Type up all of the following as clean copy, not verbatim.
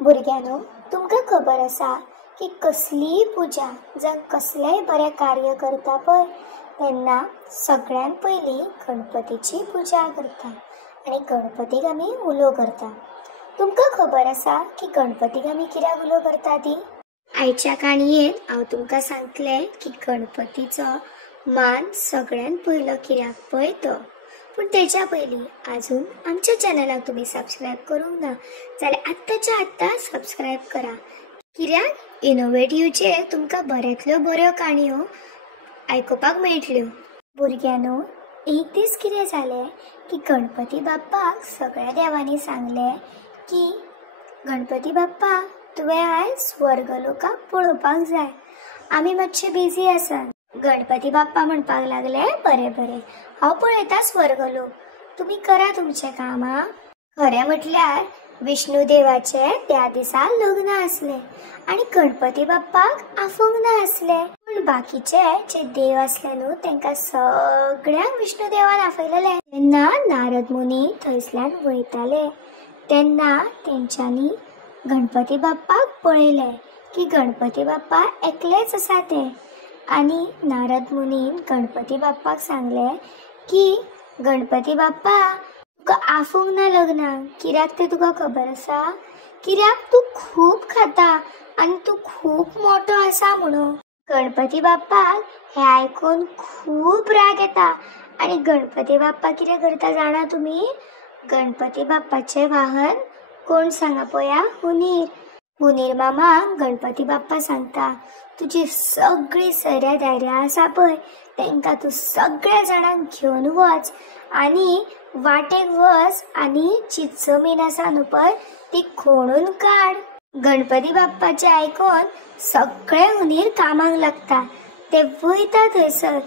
भुरग्यांनो, तुमकां खबर आसा की कसलीय पुजा जावं कसलेंय बरें कार्य करता पळय तेन्ना सगळ्यान पयलीं गणपतीची पुजा करता आनी गणपतीक आमी उलो करता। तुमकां खबर आसा की गणपतीक आमी कित्याक उलो करता ती? आयच्या काणयेन हांव तुमकां सांगतलें की गणपतीचो मान सगळ्यान पयलो कित्याक पळय तो। पण तेच्या पयलीं आजून आमच्या चॅनलाक तुम्ही सबस्क्रायब करूंक ना जाल्यार आत्ताच्या आत्ता सबस्क्रायब करा, कित्याक इनोवेटिव्हचेर तुमकां बऱ्यांतल्यो बऱ्यो काणयो आयकुपाक मेळटल्यो। भुरग्यांनो, एक दीस कितें जालें की गणपती बाप्पाक सगळ्या देवांनी सांगलें की गणपती बाप्पा तुवें आयज स्वर्गलोकाक पळोवपाक जाय, आमी मातशे बिजी आसा। गणपती बाप्पा म्हणपाक लागले, बरें बरें हांव पळयता स्वर्गलोक, तुमी करा तुमचें काम। खरें म्हटल्यार विष्णू देवाचे त्या दिसा लग्न आसले आनी गणपती बाप्पाक आफोंगना आसले। पण बाकीचे जे देव आसले न्हू तेंकां सगळ्यांक विष्णू देवान आफयलेले। तेन्ना नारद मुनी थंयसल्यान वयताले तेन्ना तेंच्यांनी गणपती बाप्पाक पळयले की गणपती बाप्पा एकलेच आसा ते। आनी नारद मुनीन गणपती बाप्पाक सांगलें की गणपती बाप्पा तुका आफोंक ना लग्नाक, कित्याक तें तुका खबर आसा? कित्याक तूं खूब खाता आनी तूं खूब मोठो आसा म्हणून। गणपती बाप्पाक हें आयकून खूब राग येता आनी गणपती बाप्पा कितें करता जाणा तुमी? गणपती बाप्पाचें वाहन कोण सांगा पळोवया? हुनीर। हुनीर मामाक गणपती बाप्पा सांगता, तुजी सगळी सैर्या धायर्या आसा पळय तेंकां तूं सगळ्या जाणांक घेवन वच आनी वाटेक वच आनी जी जमीन आसा न्हू पळय ती खणून काड। गणपती बाप्पाचें आयकून सगळे हुनीर कामाक लागता। ते वयता थंयसर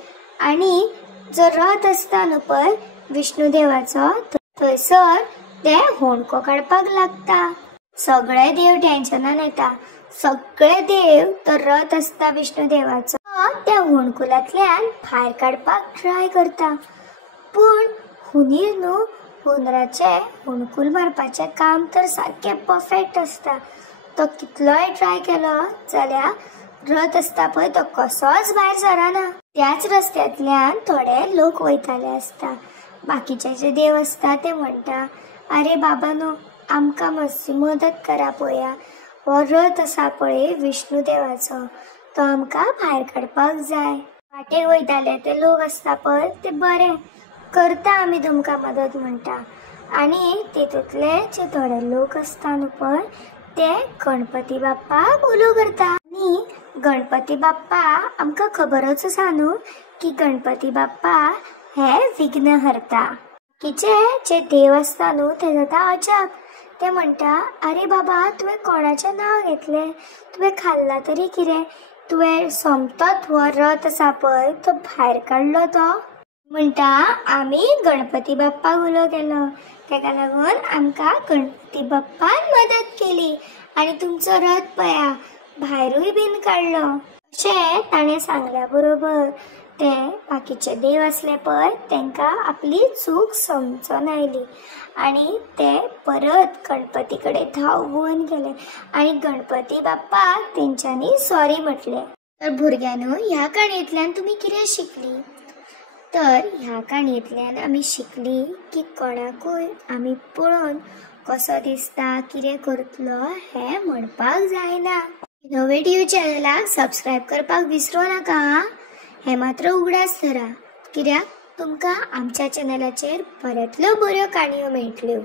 आनी जो रथ आसता न्हू पळय विष्णू देवाचो थंयसर ते होणको काडपाक लागता। सगळे देव टेन्शनान येता, सगळे देव तो रथ आसता विष्णू देवाचो त्या होणकुलांतल्यान भायर काडपाक ट्राय करता। पूण हुनीर न्हू, हुनराचें होणकूल मारपाचें काम तर सारकें परफेक्ट आसता। तो कितलोय ट्राय केलो जाल्यार रथ आसता पळय तो कसोच भायर सरना। त्याच रस्त्यांतल्यान थोडे लोक वयताले आसता। बाकीचे जे देव आसता ते म्हणटा, अरे बाबानो आमकां मातशी मदत करा पळोवया, हो रथ आसा पळय विष्णू देवाचो तो आमकां भायर काडपाक जाय। वाटेक वयताले ते लोक आसता पळय ते बरें करता आमी तुमकां मदत म्हणटा आनी तेतूंतले जे थोडे लोक आसता न्हू पळय ते गणपती बाप्पाक उलो करता। आनी गणपती बाप्पा आमकां खबरच आसा न्हू की गणपती बाप्पा हे विघ्न हरता। बाकीचे जे देव आसता न्हू ते जाता अजाप, ते म्हणटा, अरे बाबा तुवें कोणाचें नांव घेतलें, तुवें खाल्ला तरी कितें, तुवें सोमतोच हो रथ आसा पळय तो भायर काडलो तो? म्हणटा आमी गणपती बाप्पाक उलो केलो, तेका लागून आमकां गणपती बाप्पान मदत केली आनी तुमचो रथ पळया भायरूय बीन काडलो। अशें ताणें सांगल्या बरोबर ते बाकीचे देव आसले पळय तेंकां आपली चूक समजून आयली आनी ते परत गणपती कडेन धांवून गेले आनी गणपती बाप्पाक तेंच्यांनी सॉरी म्हटलें। तर भुरग्यांनो, ह्या काणयेंतल्यान तुमी कितें शिकली? तर ह्या काणयेंतल्यान आमी शिकली की कोणाकूय आमी पळोवन कसो दिसता कितें करतलो हें म्हणपाक जायना। इनोवेटिव्ह चॅनलाक सबस्क्रायब करपाक विसरूं नाका। हें मात्र उगडास धरा, कित्याक तुमकां आमच्या चॅनलाचेर बऱ्यांतल्यो बऱ्यो काणयो मेळटल्यो।